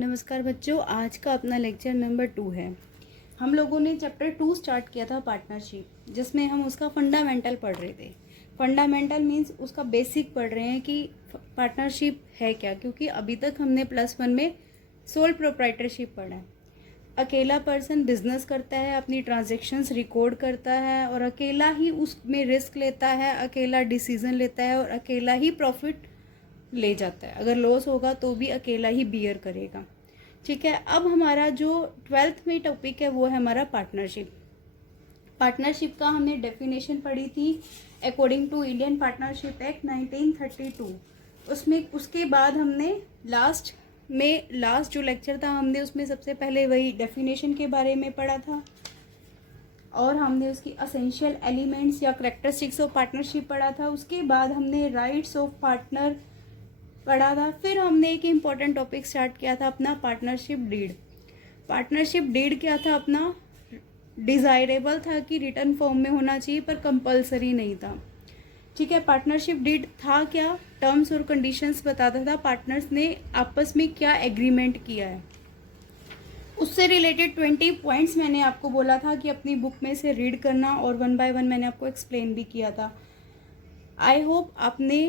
नमस्कार बच्चों, आज का अपना लेक्चर नंबर 2 है। हम लोगों ने चैप्टर 2 स्टार्ट किया था पार्टनरशिप, जिसमें हम उसका फंडामेंटल पढ़ रहे थे। फंडामेंटल मीन्स उसका बेसिक पढ़ रहे हैं कि पार्टनरशिप है क्या, क्योंकि अभी तक हमने +1 में सोल प्रोप्राइटरशिप पढ़ा है। अकेला पर्सन बिजनेस करता है, अपनी ट्रांजेक्शन्स रिकॉर्ड करता है और अकेला ही उसमें रिस्क लेता है, अकेला डिसीजन लेता है और अकेला ही प्रॉफिट ले जाता है। अगर लॉस होगा तो भी अकेला ही बियर करेगा। ठीक है, अब हमारा जो 12th में टॉपिक है वो है हमारा पार्टनरशिप। पार्टनरशिप का हमने डेफिनेशन पढ़ी थी according to Indian partnership act 1932। उसमें उसके बाद हमने लास्ट जो लेक्चर था हमने उसमें सबसे पहले वही डेफिनेशन के बारे में पढ़ा था और हमने उसकी असेंशियल एलिमेंट्स या करेक्टरिस्टिक्स ऑफ पार्टनरशिप पढ़ा था। उसके बाद हमने राइट्स ऑफ पार्टनर पढ़ा था। फिर हमने एक इम्पॉर्टेंट टॉपिक स्टार्ट किया था अपना पार्टनरशिप डीड। पार्टनरशिप डीड क्या था अपना, डिज़ायरेबल था कि रिटर्न फॉर्म में होना चाहिए पर कंपलसरी नहीं था। ठीक है, पार्टनरशिप डीड था क्या, टर्म्स और कंडीशंस बताता था पार्टनर्स ने आपस में क्या एग्रीमेंट किया है। उससे रिलेटेड 20 पॉइंट्स मैंने आपको बोला था कि अपनी बुक में से रीड करना और 1 बाय 1 मैंने आपको एक्सप्लेन भी किया था। आई होप आपने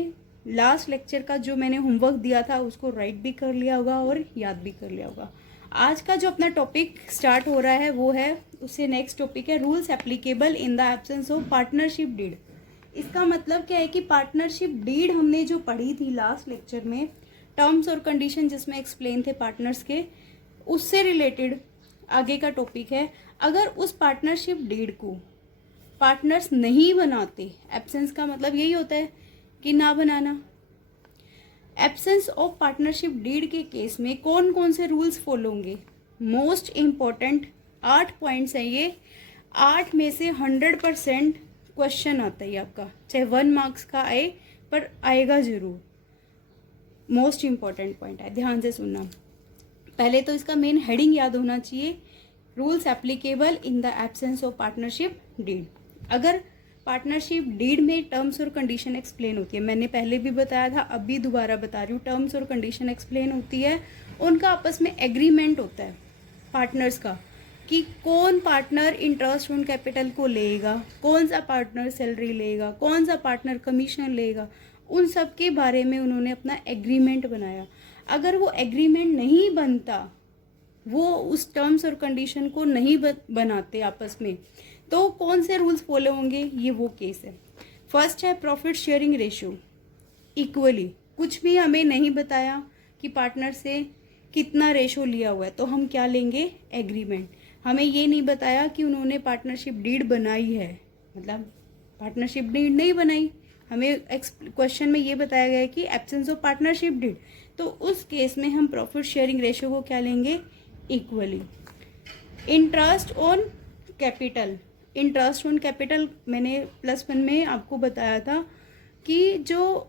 लास्ट लेक्चर का जो मैंने होमवर्क दिया था उसको राइट भी कर लिया होगा और याद भी कर लिया होगा। आज का जो अपना टॉपिक स्टार्ट हो रहा है वो है, उससे नेक्स्ट टॉपिक है rules applicable in the absence of partnership deed. इसका मतलब क्या है कि पार्टनरशिप डीड हमने जो पढ़ी थी लास्ट लेक्चर में, टर्म्स और कंडीशन जिसमें एक्सप्लेन थे पार्टनर्स के, उससे रिलेटेड आगे का टॉपिक है। अगर उस पार्टनरशिप डीड को पार्टनर्स नहीं बनाते, एब्सेंस का मतलब यही होता है कि ना बनाना। एब्सेंस ऑफ पार्टनरशिप डीड के केस में कौन कौन से रूल्स फॉलो होंगे, मोस्ट इम्पॉर्टेंट 8 पॉइंट्स हैं ये। 8 में से 100% क्वेश्चन आता है आपका, चाहे 1 मार्क्स का आए पर आएगा जरूर। मोस्ट इम्पॉर्टेंट पॉइंट है, ध्यान से सुनना। पहले तो इसका मेन हेडिंग याद होना चाहिए, rules applicable in the absence of partnership deed. अगर पार्टनरशिप डीड में टर्म्स और कंडीशन एक्सप्लेन होती है, मैंने पहले भी बताया था, अब भी दोबारा बता रही हूँ, टर्म्स और कंडीशन एक्सप्लेन होती है, उनका आपस में एग्रीमेंट होता है पार्टनर्स का कि कौन पार्टनर इंटरेस्ट ऑन कैपिटल को लेगा, कौन सा पार्टनर सैलरी लेगा, कौन सा पार्टनर कमीशन लेगा, उन सब के बारे में उन्होंने अपना एग्रीमेंट बनाया। अगर वो एग्रीमेंट नहीं बनता, वो उस टर्म्स और कंडीशन को नहीं बनाते आपस में, तो कौन से रूल्स फॉलो होंगे, ये वो केस है। फर्स्ट है प्रॉफिट शेयरिंग रेशियो इक्वली। कुछ भी हमें नहीं बताया कि पार्टनर से कितना रेशो लिया हुआ है, तो हम क्या लेंगे, एग्रीमेंट। हमें ये नहीं बताया कि उन्होंने पार्टनरशिप डीड बनाई है, मतलब पार्टनरशिप डीड नहीं बनाई, हमें क्वेश्चन में ये बताया गया है कि एब्सेंस ऑफ पार्टनरशिप डीड, तो उस केस में हम प्रॉफिट शेयरिंग रेशियो को क्या लेंगे, equally. Interest on capital, interest on capital मैंने +1 में आपको बताया था कि जो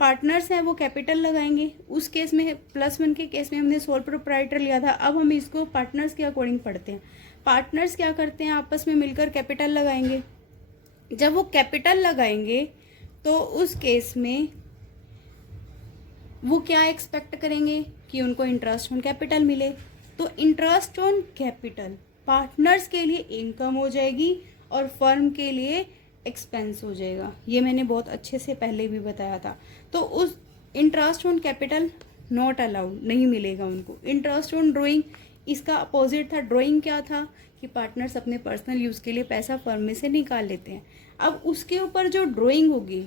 पार्टनर्स हैं वो कैपिटल लगाएंगे। उस केस में +1 के केस में हमने सोल प्रोप्राइटर लिया था। अब हम इसको पार्टनर्स के अकॉर्डिंग पढ़ते हैं। पार्टनर्स क्या करते हैं, आपस में मिलकर कैपिटल लगाएंगे। जब वो कैपिटल लगाएंगे तो उस केस में वो क्या एक्सपेक्ट करेंगे कि उनको इंटरेस्ट ऑन कैपिटल मिले। तो इंटरेस्ट ऑन कैपिटल पार्टनर्स के लिए इनकम हो जाएगी और फर्म के लिए एक्सपेंस हो जाएगा। ये मैंने बहुत अच्छे से पहले भी बताया था। तो उस interest on capital not allowed, नहीं मिलेगा उनको। इंटरेस्ट ऑन ड्राइंग, इसका अपोजिट था। ड्राइंग क्या था कि पार्टनर्स अपने पर्सनल यूज़ के लिए पैसा फर्म में से निकाल लेते हैं। अब उसके ऊपर जो ड्राइंग होगी,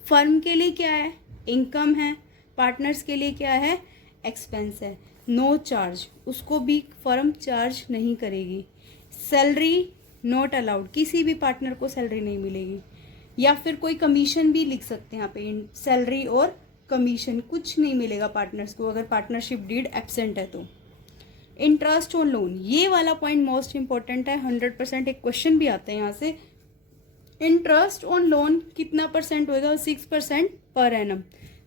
फर्म के लिए क्या है, इनकम है, पार्टनर्स के लिए क्या है, एक्सपेंस है। नो चार्ज, उसको भी फर्म चार्ज नहीं करेगी। सैलरी नॉट अलाउड, किसी भी पार्टनर को सैलरी नहीं मिलेगी। या फिर कोई कमीशन भी लिख सकते हैं यहाँ पे, सैलरी और कमीशन कुछ नहीं मिलेगा पार्टनर्स को अगर पार्टनरशिप डीड एब्सेंट है तो। इंटरेस्ट ऑन लोन, ये वाला पॉइंट मोस्ट इंपॉर्टेंट है, 100% एक क्वेश्चन भी आता है यहाँ से। इंटरेस्ट ऑन लोन कितना परसेंट होएगा, 6% पर एनम।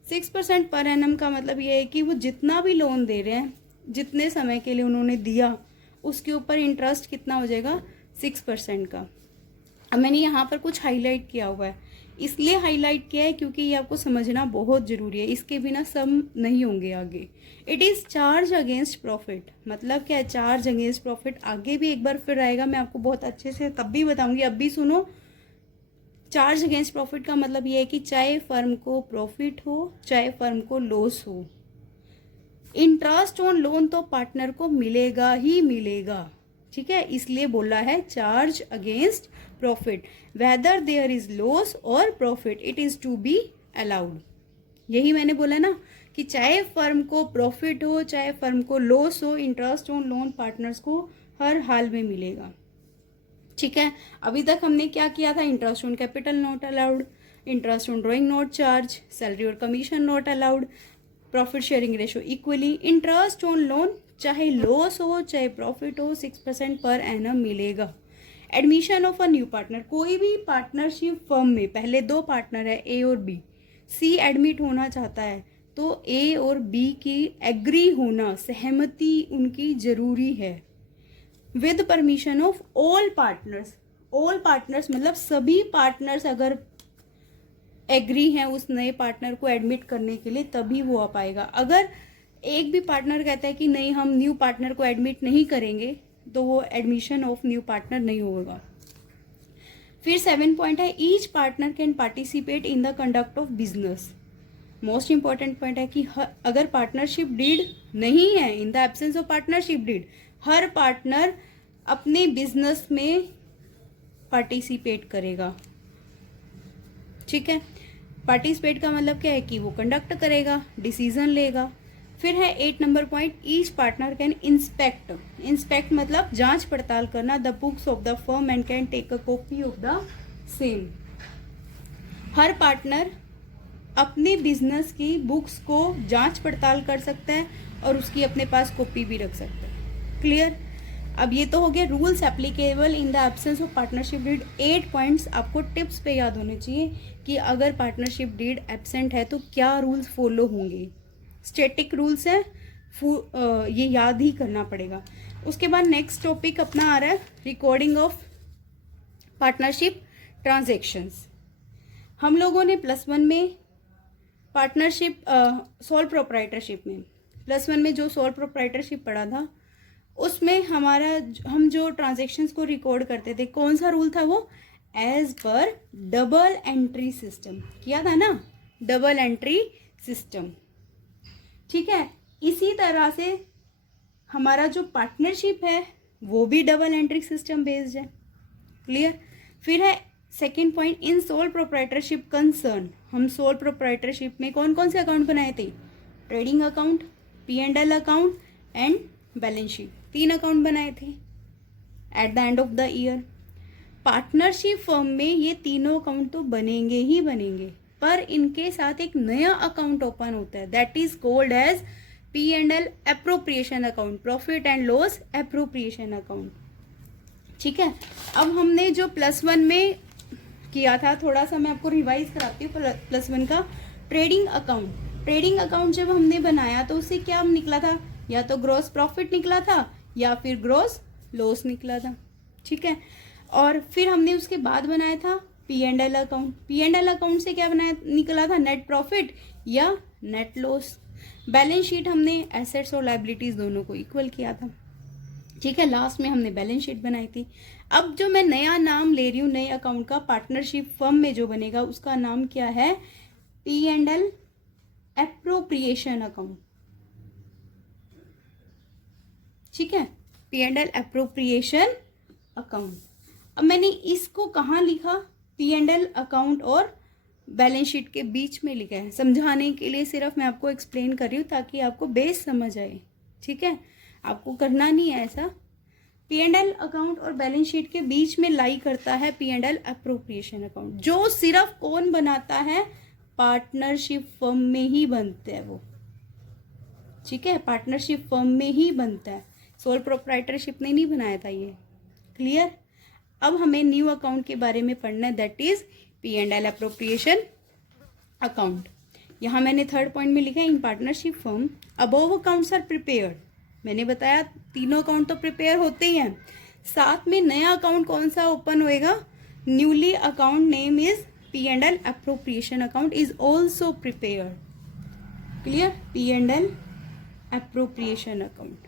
6% पर एनम का मतलब ये है कि वो जितना भी लोन दे रहे हैं, जितने समय के लिए उन्होंने दिया, उसके ऊपर इंटरेस्ट कितना हो जाएगा, 6% का। अब मैंने यहाँ पर कुछ हाईलाइट किया हुआ है। इसलिए हाईलाइट किया है क्योंकि ये आपको समझना बहुत ज़रूरी है, इसके बिना सम नहीं होंगे आगे। It is charge against profit, मतलब क्या है चार्ज अगेंस्ट प्रॉफिट, आगे भी एक बार फिर आएगा, मैं आपको बहुत अच्छे से तब भी बताऊंगी, अब भी सुनो। चार्ज अगेंस्ट प्रॉफिट का मतलब ये है कि चाहे फर्म को प्रॉफिट हो चाहे फर्म को लॉस हो, इंटरेस्ट ऑन लोन तो पार्टनर को मिलेगा ही मिलेगा, ठीक है, इसलिए बोला है charge against profit, whether there is loss और profit it is to be allowed. यही मैंने बोला ना कि चाहे फर्म को प्रॉफिट हो चाहे फर्म को लॉस हो, इंटरेस्ट ऑन लोन पार्टनर्स को हर हाल में मिलेगा, ठीक है। अभी तक हमने क्या किया था, interest on capital not allowed, interest on drawing not charge, salary और commission not allowed, profit sharing ratio equally, interest on loan चाहे लॉस हो चाहे प्रॉफिट हो 6% पर एनम मिलेगा। Admission of a new partner, कोई भी पार्टनरशिप फर्म में पहले 2 पार्टनर है ए और बी, सी एडमिट होना चाहता है तो ए और बी की एग्री होना, सहमति उनकी जरूरी है, with permission of all partners. All partners मतलब सभी पार्टनर्स अगर एग्री हैं उस नए पार्टनर को एडमिट करने के लिए तभी वो आ पाएगा। अगर एक भी पार्टनर कहता है कि नहीं हम न्यू पार्टनर को एडमिट नहीं करेंगे तो वो एडमिशन ऑफ न्यू पार्टनर नहीं होगा। फिर 7 पॉइंट है, each partner can participate in the conduct of business. Most important point है कि अगर पार्टनरशिप डीड नहीं है, in the absence of partnership deed, हर पार्टनर अपने बिजनेस में पार्टिसिपेट करेगा, ठीक है। पार्टिसिपेट का मतलब क्या है कि वो कंडक्ट करेगा, डिसीजन लेगा। फिर है 8 number point, each partner can inspect, inspect मतलब जांच पड़ताल करना, the books of the firm and can take a copy of the same. हर पार्टनर अपने बिजनेस की बुक्स को जांच पड़ताल कर सकता है और उसकी अपने पास कॉपी भी रख सकता है। क्लियर। अब ये तो हो गया rules applicable in the absence of partnership deed. 8 points आपको टिप्स पे याद होने चाहिए कि अगर पार्टनरशिप डीड एब्सेंट है तो क्या रूल्स फॉलो होंगे। स्टैटिक रूल्स है, ये याद ही करना पड़ेगा। उसके बाद नेक्स्ट टॉपिक अपना आ रहा है रिकॉर्डिंग ऑफ पार्टनरशिप ट्रांजेक्शन्स। हम लोगों ने +1 में पार्टनरशिप सोल प्रोप्राइटरशिप में +1 में जो सोल प्रोप्राइटरशिप पढ़ा था उसमें हम जो ट्रांजेक्शन्स को रिकॉर्ड करते थे, कौन सा रूल था वो, as per double entry system किया था ना, डबल एंट्री सिस्टम, ठीक है। इसी तरह से हमारा जो पार्टनरशिप है वो भी डबल एंट्री सिस्टम बेस्ड है। क्लियर। फिर है 2nd पॉइंट, इन सोल प्रोप्राइटरशिप कंसर्न, हम सोल प्रोप्राइटरशिप में कौन कौन से अकाउंट बनाए थे, trading account, P&L account and balance sheet, 3 account बनाए थे at the end of the year. Partnership firm में ये तीनों अकाउंट तो बनेंगे ही बनेंगे, पर इनके साथ एक नया अकाउंट ओपन होता है, that is called as P&L appropriation account, profit and loss appropriation account, ठीक है। अब हमने जो +1 में किया था, थोड़ा सा मैं आपको रिवाइज कराती हूँ +1 का। ट्रेडिंग अकाउंट, ट्रेडिंग अकाउंट जब हमने बनाया तो उससे क्या निकला था, या तो ग्रॉस प्रॉफिट निकला था या फिर ग्रॉस लॉस निकला था, ठीक है। और फिर हमने उसके बाद बनाया था P&L अकाउंट, P&L अकाउंट से क्या बनाया निकला था, नेट प्रॉफिट या नेट लॉस। बैलेंस शीट हमने एसेट्स और लायबिलिटीज दोनों को इक्वल किया था, ठीक है। लास्ट में हमने बैलेंस शीट बनाई थी। अब जो मैं नया नाम ले रही हूँ नए अकाउंट का, पार्टनरशिप फर्म में जो बनेगा उसका नाम क्या है, P&L एप्रोप्रिएशन अकाउंट, ठीक है, P&L एप्रोप्रिएशन अकाउंट। अब मैंने इसको कहाँ लिखा, P&L अकाउंट और बैलेंस शीट के बीच में लिखा है, समझाने के लिए सिर्फ मैं आपको एक्सप्लेन कर रही हूँ ताकि आपको बेस समझ आए, ठीक है। आपको करना नहीं है ऐसा। P&L अकाउंट और बैलेंस शीट के बीच में लाई करता है P&L एप्रोप्रिएशन अकाउंट, जो सिर्फ कौन बनाता है, पार्टनरशिप फर्म में ही बनता है वो, ठीक है, पार्टनरशिप फर्म में ही बनता है, सोल प्रोप्राइटरशिप ने नहीं बनाया था ये। क्लियर। अब हमें न्यू अकाउंट के बारे में पढ़ना है, that is P&L appropriation account. यहाँ मैंने 3rd पॉइंट में लिखा है, in partnership firm above accounts are prepared. मैंने बताया तीनों अकाउंट तो प्रिपेयर होते ही हैं, साथ में नया अकाउंट कौन सा ओपन होएगा, newly account name is P&L appropriation account is also prepared. Clear? P&L appropriation account.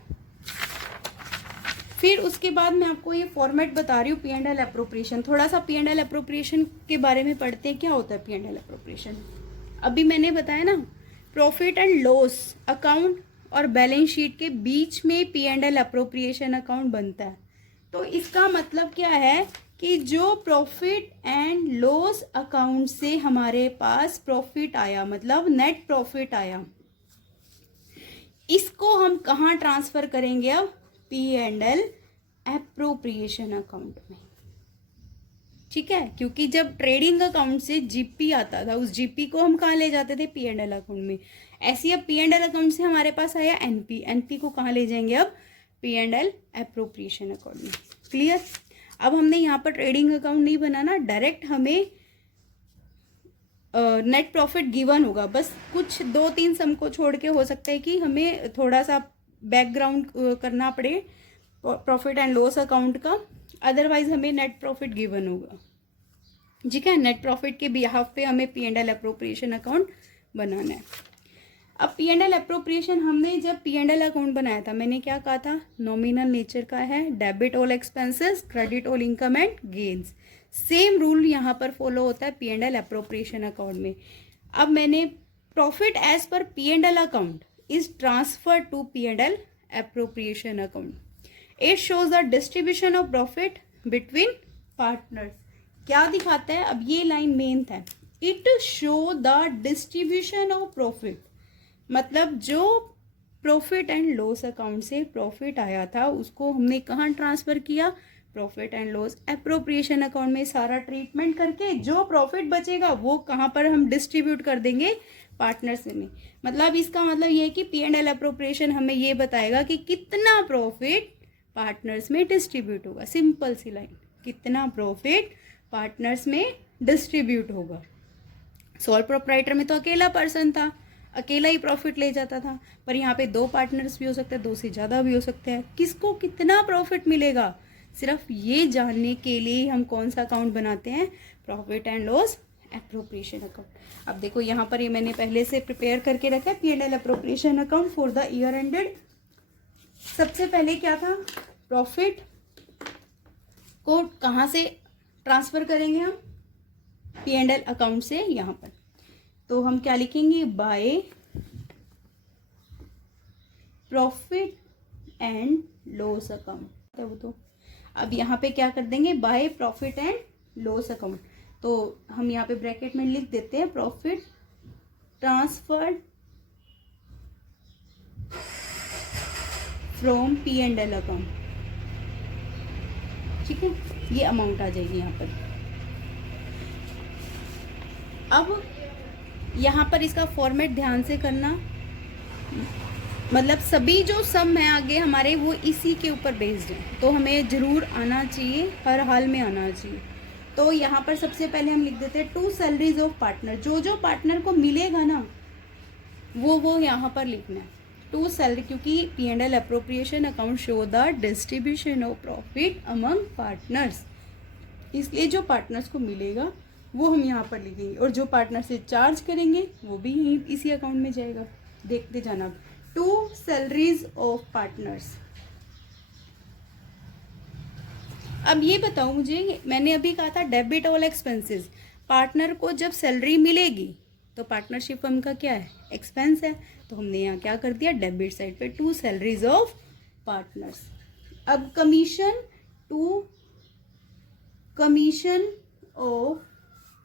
फिर उसके बाद मैं आपको ये फॉर्मेट बता रही हूँ P&L appropriation. थोड़ा सा P&L appropriation के बारे में पढ़ते हैं. क्या होता है P&L appropriation? अभी मैंने बताया ना, प्रॉफिट एंड लॉस अकाउंट और बैलेंस शीट के बीच में P&L appropriation अकाउंट बनता है. तो इसका मतलब क्या है कि जो प्रॉफिट एंड लॉस अकाउंट से हमारे पास प्रॉफिट आया, मतलब नेट प्रॉफिट आया, इसको हम कहाँ ट्रांसफर करेंगे अब? P&L एप्रोप्रिएशन अकाउंट में. ठीक है, क्योंकि जब ट्रेडिंग अकाउंट से जीपी आता था, उस जीपी को हम कहाँ ले जाते थे? P&L अकाउंट में. ऐसे अब P&L अकाउंट से हमारे पास आया एनपी, एनपी को कहाँ ले जाएंगे अब? P&L एप्रोप्रिएशन अकाउंट में. क्लियर? अब हमने यहाँ पर ट्रेडिंग अकाउंट नहीं बनाना, डायरेक्ट हमें नेट प्रॉफिट गिवन होगा. बस कुछ 2-3 सम को छोड़ के हो सकता है कि हमें थोड़ा सा बैकग्राउंड करना पड़े प्रॉफिट एंड लॉस अकाउंट का, अदरवाइज हमें नेट प्रॉफिट गिवन होगा. ठीक है, नेट प्रॉफिट के बिहाफ पे हमें P&L एप्रोप्रिएशन अकाउंट बनाना है. अब P&L एप्रोप्रिएशन हमने जब P&L अकाउंट बनाया था, मैंने क्या कहा था? नॉमिनल नेचर का है, debit all expenses, credit all income and gains. Same rule यहाँ पर फॉलो होता है P&L एप्रोप्रिएशन अकाउंट में. अब मैंने profit as per P&L account is transfer to P&L appropriation account. It shows the distribution of profit between partners. क्या दिखाता है? अब ये लाइन मेन था. It show the distribution of profit, मतलब जो प्रॉफिट एंड लॉस अकाउंट से profit आया था उसको हमने कहाँ ट्रांसफर किया? Profit and loss appropriation account में सारा ट्रीटमेंट करके जो प्रॉफिट बचेगा वो कहाँ पर हम डिस्ट्रीब्यूट कर देंगे? पार्टनर्स में. मतलब इसका मतलब ये है कि P&L एप्रोप्रिएशन हमें ये बताएगा कि कितना प्रॉफिट पार्टनर्स में डिस्ट्रीब्यूट होगा. सिंपल सी लाइन, कितना प्रॉफिट पार्टनर्स में डिस्ट्रीब्यूट होगा. सोल प्रोप्राइटर में तो अकेला पर्सन था, अकेला ही प्रॉफिट ले जाता था, पर यहाँ पे 2 पार्टनर्स भी हो सकते हैं, 2 से ज़्यादा भी हो सकते हैं. किसको कितना प्रॉफिट मिलेगा, सिर्फ ये जानने के लिए हम कौन सा अकाउंट बनाते हैं? Profit and loss appropriation account. अब देखो यहाँ पर ये मैंने पहले से प्रिपेयर करके रखा है P&L appropriation account for the year ended. सबसे पहले क्या था? प्रॉफिट को कहाँ से ट्रांसफर करेंगे हम? P&L अकाउंट से यहाँ पर. तो हम क्या लिखेंगे? By profit and loss account. तो अब यहाँ पे क्या कर देंगे? By profit and loss account. तो हम यहाँ पे ब्रैकेट में लिख देते हैं profit transferred from P&L account. ठीक है, ये अमाउंट आ जाएगी यहाँ पर. अब यहाँ पर इसका फॉर्मेट ध्यान से करना, मतलब सभी जो सम है आगे हमारे वो इसी के ऊपर बेस्ड है, तो हमें ज़रूर आना चाहिए, हर हाल में आना चाहिए. तो यहाँ पर सबसे पहले हम लिख देते हैं 2 सैलरीज ऑफ पार्टनर. जो जो पार्टनर को मिलेगा ना वो यहाँ पर लिखना है 2 सैलरी, क्योंकि P&L appropriation account show the distribution of profit among partners. इसलिए जो पार्टनर्स को मिलेगा वो हम यहाँ पर लिखेंगे, और जो पार्टनर से चार्ज करेंगे वो भी यहीं इसी अकाउंट में जाएगा. देखते जाना. 2 सैलरीज ऑफ पार्टनर्स. अब ये बताओ मुझे, मैंने अभी कहा था डेबिट ऑल एक्सपेंसेस. पार्टनर को जब सैलरी मिलेगी तो पार्टनरशिप फर्म का क्या है? एक्सपेंस है. तो हमने यहाँ क्या कर दिया? डेबिट साइड पे 2 सैलरीज ऑफ पार्टनर्स. अब कमीशन ऑफ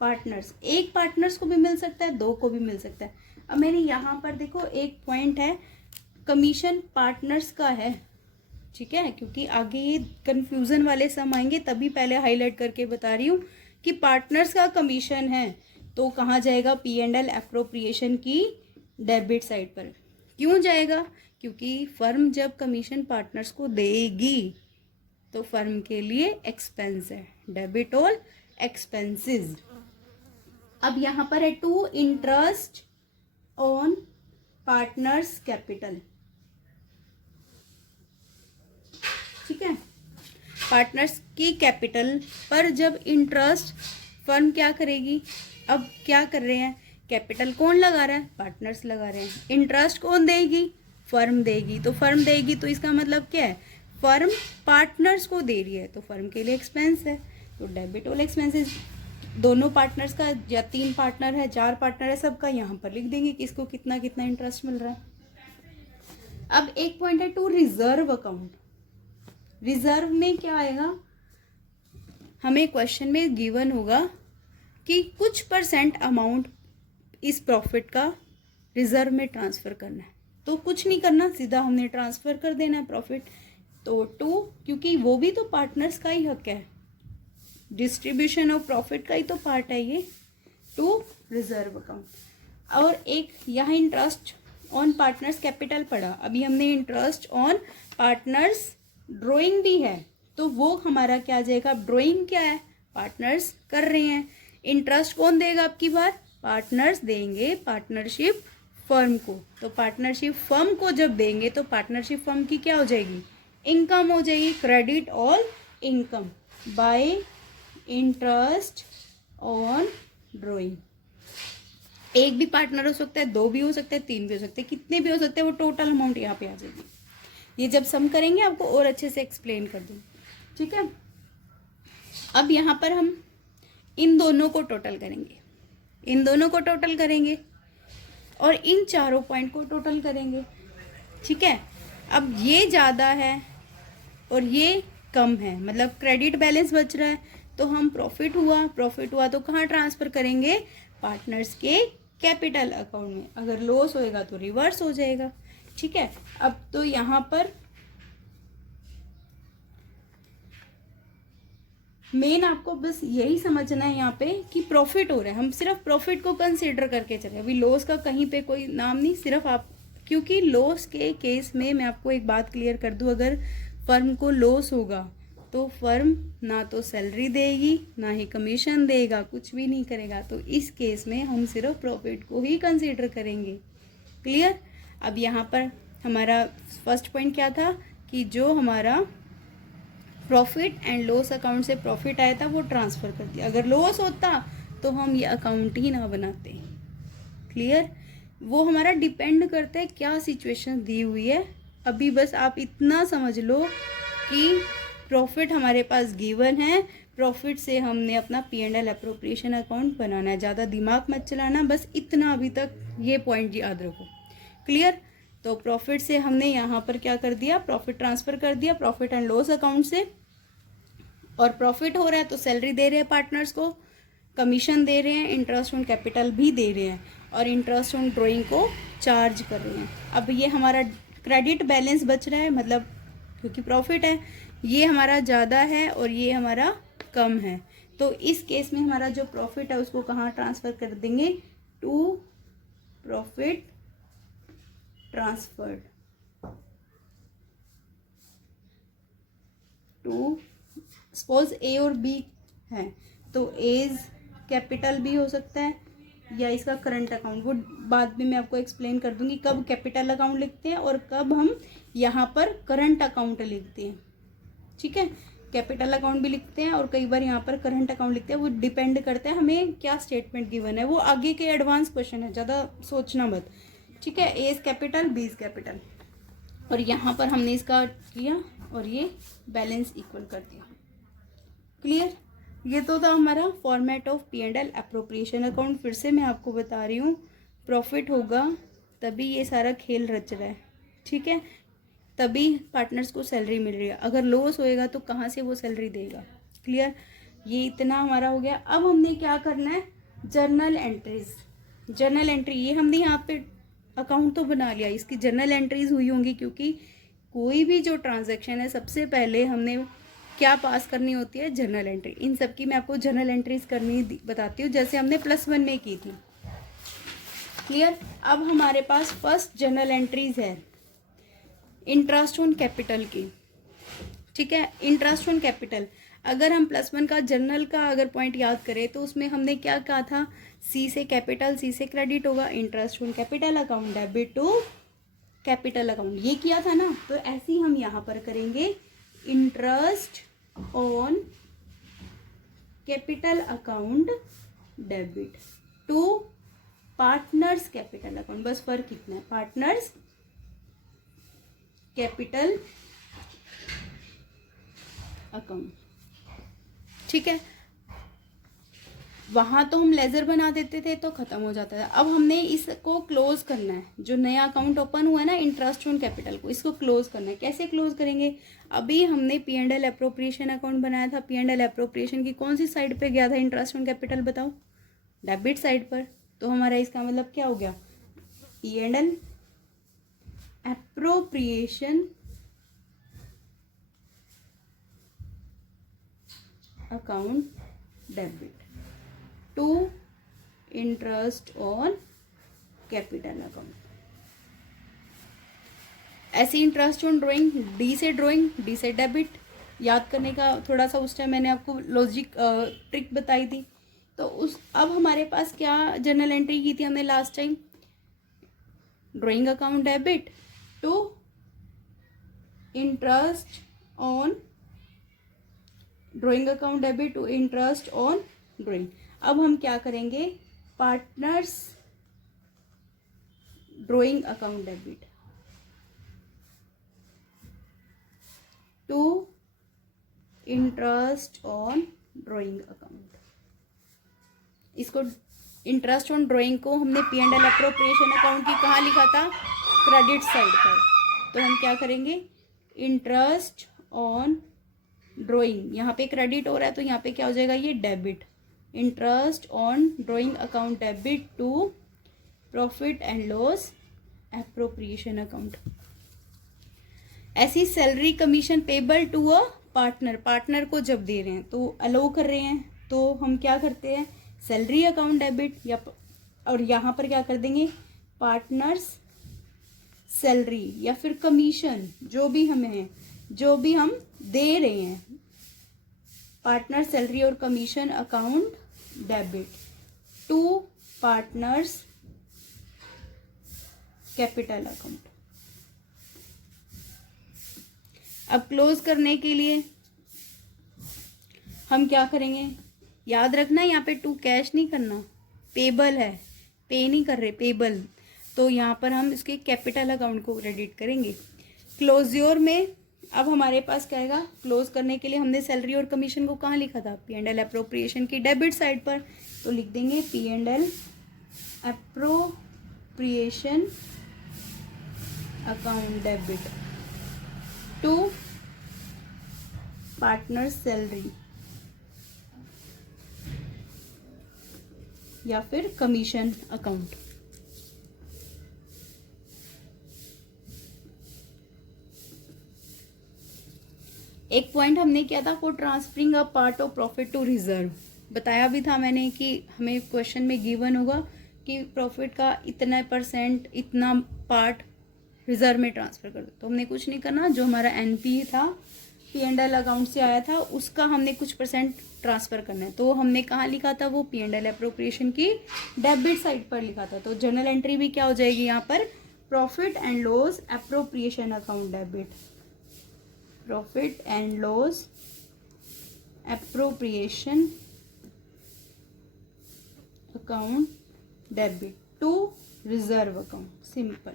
पार्टनर्स. एक पार्टनर्स को भी मिल सकता है, 2 को भी मिल सकता है. अब मैंने यहाँ पर देखो एक पॉइंट है, कमीशन पार्टनर्स का है. ठीक है, क्योंकि आगे ये कंफ्यूजन वाले सम आएंगे, तभी पहले हाईलाइट करके बता रही हूँ कि पार्टनर्स का कमीशन है तो कहाँ जाएगा? P&L एप्रोप्रिएशन की डेबिट साइड पर. क्यों जाएगा? क्योंकि फर्म जब कमीशन पार्टनर्स को देगी तो फर्म के लिए एक्सपेंस है, डेबिट ऑल एक्सपेंसेस. अब यहाँ पर है 2 इंटरेस्ट ऑन पार्टनर्स कैपिटल. ठीक है, पार्टनर्स की कैपिटल पर जब इंटरेस्ट फर्म क्या करेगी? अब क्या कर रहे हैं, कैपिटल कौन लगा रहा है, पार्टनर्स लगा रहे हैं। इंटरेस्ट कौन देगी, फर्म देगी। तो फर्म देगी तो इसका मतलब क्या है, फर्म पार्टनर्स को दे रही है, तो फर्म के लिए एक्सपेंस है। तो डेबिट ऑल एक्सपेंसेस दोनों पार्टनर्स का, या 3 पार्टनर है, 4 पार्टनर है, सबका यहाँ पर लिख देंगे कि इसको कितना कितना इंटरेस्ट मिल रहा है। अब एक पॉइंट है टू रिजर्व अकाउंट। रिजर्व में क्या आएगा, हमें क्वेश्चन में गिवन होगा कि कुछ % अमाउंट इस प्रॉफिट का रिजर्व में ट्रांसफर करना है। तो कुछ नहीं करना, सीधा हमने ट्रांसफर कर देना है प्रॉफिट। तो टू, क्योंकि वो भी तो पार्टनर्स का ही हक है, डिस्ट्रीब्यूशन ऑफ प्रॉफिट का ही तो पार्ट है ये, टू रिजर्व अकाउंट। और एक यहाँ इंटरेस्ट ऑन पार्टनर्स कैपिटल पड़ा, अभी हमने इंटरेस्ट ऑन पार्टनर्स ड्राइंग भी है, तो वो हमारा क्या आ जाएगा, ड्राइंग क्या है, पार्टनर्स कर रहे हैं। इंटरेस्ट कौन देगा अब की बार, पार्टनर्स देंगे पार्टनरशिप फर्म को। तो पार्टनरशिप फर्म को जब देंगे तो पार्टनरशिप फर्म की क्या हो जाएगी, इनकम हो जाएगी। Credit all income by interest on drawing. एक भी पार्टनर हो सकता है, 2 भी हो सकते हैं, 3 भी हो सकते हैं, कितने भी हो सकते हैं, वो टोटल अमाउंट यहाँ पे आ जाएगी। ये जब सम करेंगे आपको और अच्छे से एक्सप्लेन कर दूँ, ठीक है। अब यहाँ पर हम इन दोनों को टोटल करेंगे, इन दोनों को टोटल करेंगे और इन चारों पॉइंट को टोटल करेंगे, ठीक है। अब ये ज़्यादा है और ये कम है, मतलब क्रेडिट बैलेंस बच रहा है, तो हम प्रॉफिट हुआ तो कहाँ ट्रांसफ़र करेंगे, पार्टनर्स के कैपिटल अकाउंट में। अगर लॉस होएगा तो रिवर्स हो जाएगा, ठीक है। अब तो यहाँ पर मेन आपको बस यही समझना है यहाँ पे कि प्रॉफिट हो रहा है, हम सिर्फ प्रॉफिट को कंसीडर करके चले, अभी लॉस का कहीं पे कोई नाम नहीं, सिर्फ आप, क्योंकि लॉस के केस में मैं आपको एक बात क्लियर कर दूं, अगर फर्म को लॉस होगा तो फर्म ना तो सैलरी देगी ना ही कमीशन देगा, कुछ भी नहीं करेगा। तो इस केस में हम सिर्फ प्रॉफिट को ही कंसीडर करेंगे, क्लियर। अब यहाँ पर हमारा फर्स्ट पॉइंट क्या था कि जो हमारा प्रॉफिट एंड लॉस अकाउंट से प्रॉफिट आया था वो ट्रांसफ़र कर दिया, अगर लॉस होता तो हम ये अकाउंट ही ना बनाते, क्लियर। वो हमारा डिपेंड करता है क्या सिचुएशन दी हुई है। अभी बस आप इतना समझ लो कि प्रॉफिट हमारे पास गिवन है, प्रॉफिट से हमने अपना P&L अप्रोप्रिएशन अकाउंट बनाना है, ज़्यादा दिमाग मत चलाना, बस इतना अभी तक ये पॉइंट याद रखो, क्लियर। तो प्रॉफिट से हमने यहाँ पर क्या कर दिया, प्रॉफिट ट्रांसफ़र कर दिया प्रॉफिट एंड लॉस अकाउंट से, और प्रॉफिट हो रहा है तो सैलरी दे रहे हैं पार्टनर्स को, कमीशन दे रहे हैं, इंटरेस्ट ऑन कैपिटल भी दे रहे हैं, और इंटरेस्ट ऑन ड्राइंग को चार्ज कर रहे हैं। अब ये हमारा क्रेडिट बैलेंस बच रहा है, मतलब क्योंकि प्रॉफिट है, ये हमारा ज़्यादा है और ये हमारा कम है। तो इस केस में हमारा जो प्रॉफिट है उसको कहाँ ट्रांसफ़र कर देंगे, to profit transferred to, suppose A और बी है तो एज कैपिटल भी हो सकता है या इसका करंट अकाउंट, वो बाद में मैं आपको एक्सप्लेन कर दूंगी कब कैपिटल अकाउंट लिखते हैं और कब हम यहाँ पर करंट अकाउंट लिखते हैं, ठीक है। कैपिटल अकाउंट भी लिखते हैं और कई बार यहाँ पर करंट अकाउंट लिखते हैं, वो डिपेंड करता है हमें क्या स्टेटमेंट गिवन है, वो आगे के एडवांस क्वेश्चन है, ज़्यादा सोचना मत, ठीक है। A is capital, B is capital, और यहाँ पर हमने इसका किया और ये बैलेंस इक्वल कर दिया, क्लियर। ये तो था हमारा format of P&L appropriation account. फिर से मैं आपको बता रही हूँ, प्रॉफिट होगा तभी ये सारा खेल रच रहा है, ठीक है, तभी पार्टनर्स को सैलरी मिल रही है। अगर लॉस होएगा तो कहाँ से वो सैलरी देगा, क्लियर। ये इतना हमारा हो गया। अब हमने क्या करना है, जर्नल एंट्रीज। जर्नल एंट्री, ये हमने यहाँ पे अकाउंट तो बना लिया, इसकी जर्नल एंट्रीज हुई होंगी, क्योंकि कोई भी जो ट्रांजैक्शन है सबसे पहले हमने क्या पास करनी होती है, जर्नल एंट्री। इन सब की मैं आपको जर्नल एंट्रीज करनी बताती हूँ, जैसे हमने +1 में की थी, क्लियर। अब हमारे पास फर्स्ट जर्नल एंट्रीज है इंटरेस्ट ऑन कैपिटल की, ठीक है। इंटरेस्ट ऑन कैपिटल, अगर हम +1 का जर्नल का अगर पॉइंट याद करें तो उसमें हमने क्या कहा था, सी से कैपिटल, सी से क्रेडिट होगा, interest on capital account debit to capital account, ये किया था ना। तो ऐसे ही हम यहाँ पर करेंगे, interest on capital account debit, to partners capital account. बस फर्क कितना है, पार्टनर्स कैपिटल अकाउंट। ठीक है, वहां तो हम लेजर बना देते थे तो खत्म हो जाता था। अब हमने इसको क्लोज करना है, जो नया अकाउंट ओपन हुआ है ना इंटरेस्ट ऑन कैपिटल को, इसको क्लोज करना है। कैसे क्लोज करेंगे? अभी हमने P&L अप्रोप्रिएशन अकाउंट बनाया था, P&L अप्रोप्रिएशन की कौन सी साइड पे गया था इंटरेस्ट ऑन कैपिटल, बताओ? डेबिट साइड पर। तो हमारा इसका मतलब क्या हो गया, P&L appropriation account debit to interest on capital account. ऐसी इंटरेस्ट ऑन ड्राइंग, डी से ड्राइंग, डी से डेबिट। याद करने का थोड़ा सा, उस टाइम मैंने आपको लॉजिक ट्रिक बताई थी। तो अब हमारे पास क्या जर्नल एंट्री की थी हमने last time, drawing account debit to interest on drawing account debit to interest on drawing. अब हम क्या करेंगे, partners drawing account debit to interest on drawing account. इसको इंटरेस्ट ऑन ड्राइंग को हमने P&L अप्रोप्रिएशन अकाउंट की कहाँ लिखा था, क्रेडिट साइड पर। तो हम क्या करेंगे, इंटरेस्ट ऑन ड्राइंग, यहाँ पे क्रेडिट हो रहा है तो यहाँ पे क्या हो जाएगा, ये debit. Interest on drawing account debit to profit and loss appropriation account. ऐसी salary commission payable to a partner, partner को जब दे रहे हैं तो अलाउ कर रहे हैं तो हम क्या करते हैं, सैलरी अकाउंट डेबिट, या और यहाँ पर क्या कर देंगे, पार्टनर्स सैलरी या फिर कमीशन, जो भी हमें है, जो भी हम दे रहे हैं, पार्टनर सैलरी और commission account debit to partners capital account. अब क्लोज करने के लिए हम क्या करेंगे, याद रखना यहाँ पे टू कैश नहीं करना, पेबल है, पे नहीं कर रहे, पेबल। तो यहाँ पर हम इसके कैपिटल अकाउंट को क्रेडिट करेंगे। क्लोज्योर में अब हमारे पास क्या आएगा, क्लोज करने के लिए हमने सैलरी और कमीशन को कहाँ लिखा था, P&L अप्रोप्रिएशन की डेबिट साइड पर। तो लिख देंगे P&L appropriation account debit to partner salary या फिर कमीशन अकाउंट। एक पॉइंट हमने किया था for transferring a part of profit to reserve, बताया भी था मैंने कि हमें क्वेश्चन में गिवन होगा कि प्रॉफिट का इतना %, इतना पार्ट रिजर्व में ट्रांसफर कर दो। तो हमने कुछ नहीं करना, जो हमारा NP था P&L अकाउंट से आया था उसका हमने कुछ % ट्रांसफर करना है। तो हमने कहाँ लिखा था, वो P&L अप्रोप्रिएशन की डेबिट साइड पर लिखा था। तो जर्नल एंट्री भी क्या हो जाएगी यहाँ पर, profit and loss appropriation account debit, profit and loss appropriation account debit to reserve account, simple.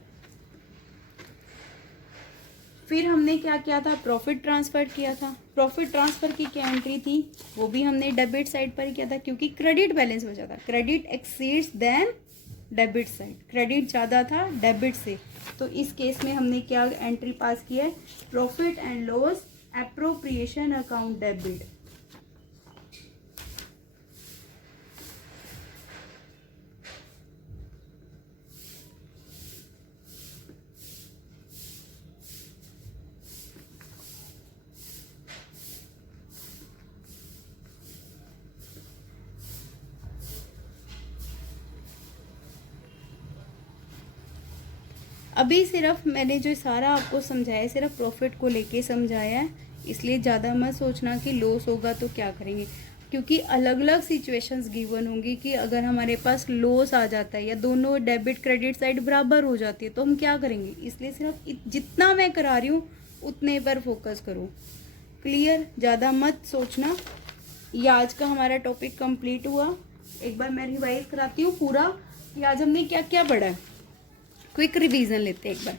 फिर हमने क्या किया था, प्रॉफिट ट्रांसफर किया था। प्रॉफिट ट्रांसफर की क्या एंट्री थी, वो भी हमने डेबिट साइड पर किया था, क्योंकि क्रेडिट बैलेंस बचा था, credit exceeds than debit side, credit ज़्यादा था डेबिट से। तो इस केस में हमने क्या एंट्री पास की है, profit and loss appropriation account debit. अभी सिर्फ मैंने जो सारा आपको समझाया सिर्फ प्रॉफिट को लेके समझाया है, इसलिए ज़्यादा मत सोचना कि लॉस होगा तो क्या करेंगे, क्योंकि अलग अलग सिचुएशंस गिवन होंगी कि अगर हमारे पास लॉस आ जाता है या दोनों डेबिट क्रेडिट साइड बराबर हो जाती है तो हम क्या करेंगे। इसलिए सिर्फ जितना मैं करा रही हूँ उतने पर फोकस करो, क्लियर, ज़्यादा मत सोचना। ये आज का हमारा टॉपिक कंप्लीट हुआ। एक बार मैं रिवाइज कराती हूँ पूरा कि आज हमने क्या क्या पढ़ा है। क्विक रिवीजन लेते हैं एक बार।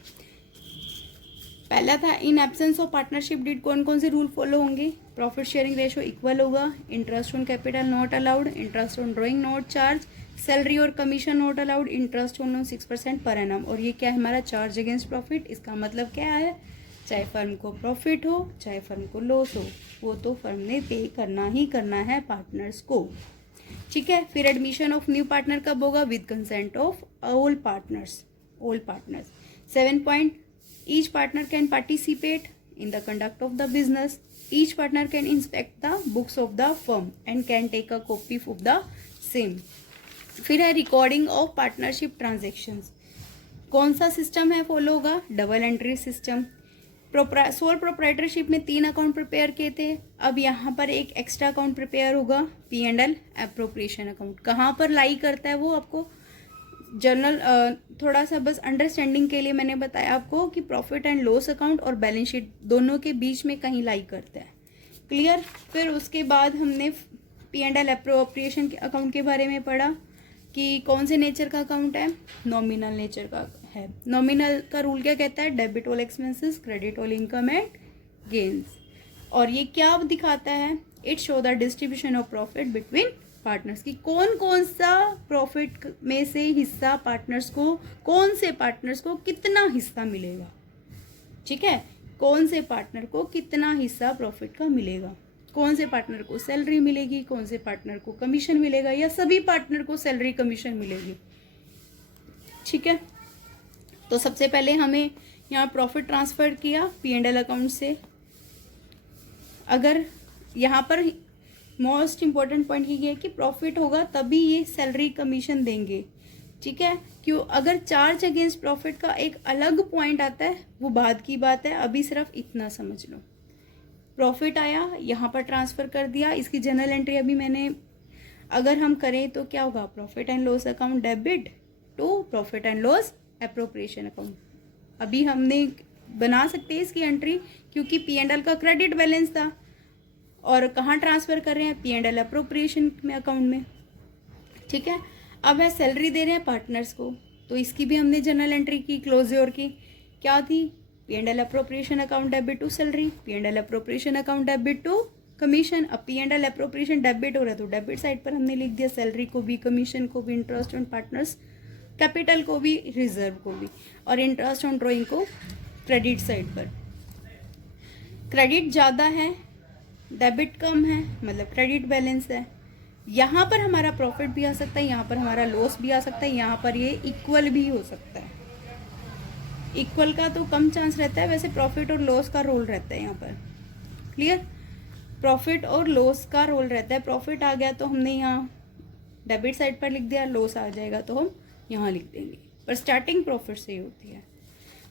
पहला था in absence of partnership deed कौन कौन से रूल फॉलो होंगे। प्रॉफिट शेयरिंग रेशो इक्वल होगा, interest on capital not allowed, interest on drawing not charge, salary और commission not allowed, interest on 6% per annum. और ये क्या है हमारा चार्ज अगेंस्ट प्रॉफिट। इसका मतलब क्या है, चाहे फर्म को प्रॉफिट हो चाहे फर्म को लॉस हो, वो तो फर्म ने पे करना ही करना है पार्टनर्स को। ठीक है। फिर एडमिशन ऑफ न्यू पार्टनर कब होगा, with consent of all partners. 7 point, each partner can participate in the conduct of the business, each partner can inspect the books of the firm and can take a copy of the same. फिर है recording of partnership transactions. कौन सा system है follow होगा, double entry system. Sole proprietorship में 3 account prepare किए थे, अब यहाँ पर एक एक्स्ट्रा अकाउंट प्रिपेयर होगा, P&L एप्रोप्रिएशन अकाउंट। कहाँ पर लाई करता है वो आपको जनरल थोड़ा सा बस अंडरस्टैंडिंग के लिए मैंने बताया आपको कि प्रॉफिट एंड लॉस अकाउंट और बैलेंस शीट दोनों के बीच में कहीं लाई करता है। क्लियर। फिर उसके बाद हमने P&L एप्रोप्रिएशन अकाउंट के बारे में पढ़ा कि कौन से नेचर का अकाउंट है, नॉमिनल नेचर का है। नॉमिनल का रूल क्या कहता है, debit all expenses, credit all income and gains. और ये क्या दिखाता है, it show the distribution of profit between partners की कौन कौन सा प्रॉफिट में से हिस्सा पार्टनर्स को, कौन से पार्टनर्स को कितना हिस्सा मिलेगा। ठीक है, कौन से पार्टनर को कितना हिस्सा प्रॉफिट का मिलेगा, कौन से पार्टनर को सैलरी मिलेगी, कौन से पार्टनर को कमीशन मिलेगा, या सभी पार्टनर को सैलरी कमीशन मिलेगी। ठीक है। तो सबसे पहले हमें यहाँ प्रॉफिट ट्रांसफर किया P&L अकाउंट से। अगर यहाँ पर मोस्ट इम्पॉर्टेंट पॉइंट ये है कि प्रॉफिट होगा तभी ये सैलरी कमीशन देंगे। ठीक है। क्यों, अगर चार्ज अगेंस्ट प्रॉफिट का एक अलग पॉइंट आता है वो बाद की बात है, अभी सिर्फ इतना समझ लो। प्रॉफिट आया, यहाँ पर ट्रांसफर कर दिया, इसकी जनरल एंट्री अभी मैंने अगर हम करें तो क्या होगा, profit and loss account debit to profit and loss appropriation account. अभी हमने बना सकते हैं इसकी एंट्री क्योंकि P&L का क्रेडिट बैलेंस था और कहाँ ट्रांसफर कर रहे हैं, P&L एप्रोप्रिएशन में अकाउंट में। ठीक है। अब है सैलरी दे रहे हैं पार्टनर्स को, तो इसकी भी हमने जनरल एंट्री की, क्लोजर की। क्या थी, P&L appropriation account debit to salary, P&L appropriation account debit to commission. अब P&L एप्रोप्रिएशन डेबिट हो रहा है तो डेबिट साइड पर हमने लिख दिया सैलरी को भी, कमीशन को भी, इंटरेस्ट ऑन पार्टनर्स कैपिटल को भी, रिजर्व को भी, और इंटरेस्ट ऑन ड्रॉइंग को क्रेडिट साइड पर। क्रेडिट ज़्यादा है, डेबिट कम है, मतलब क्रेडिट बैलेंस है। यहाँ पर हमारा प्रॉफिट भी आ सकता है, यहाँ पर हमारा लॉस भी आ सकता है, यहाँ पर ये इक्वल भी हो सकता है। इक्वल का तो कम चांस रहता है, वैसे प्रॉफिट और लॉस का रोल रहता है यहाँ पर। क्लियर। प्रॉफिट और लॉस का रोल रहता है। प्रॉफिट आ गया तो हमने यहाँ डेबिट साइड पर लिख दिया, लॉस आ जाएगा तो हम यहाँ लिख देंगे, पर स्टार्टिंग प्रॉफिट से ही होती है।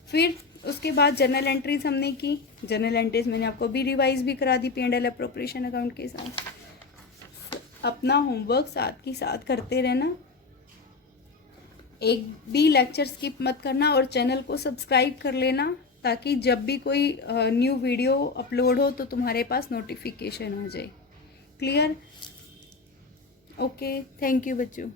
फिर उसके बाद जनरल एंट्रीज हमने की, जनरल एंट्रीज मैंने आपको भी रिवाइज भी करा दी P&L एप्रोप्रिएशन अकाउंट के साथ। अपना होमवर्क साथ की साथ करते रहना, एक भी लेक्चर स्किप मत करना और चैनल को सब्सक्राइब कर लेना ताकि जब भी कोई न्यू वीडियो अपलोड हो तो तुम्हारे पास नोटिफिकेशन आ जाए। क्लियर। ओके, थैंक यू बच्चों।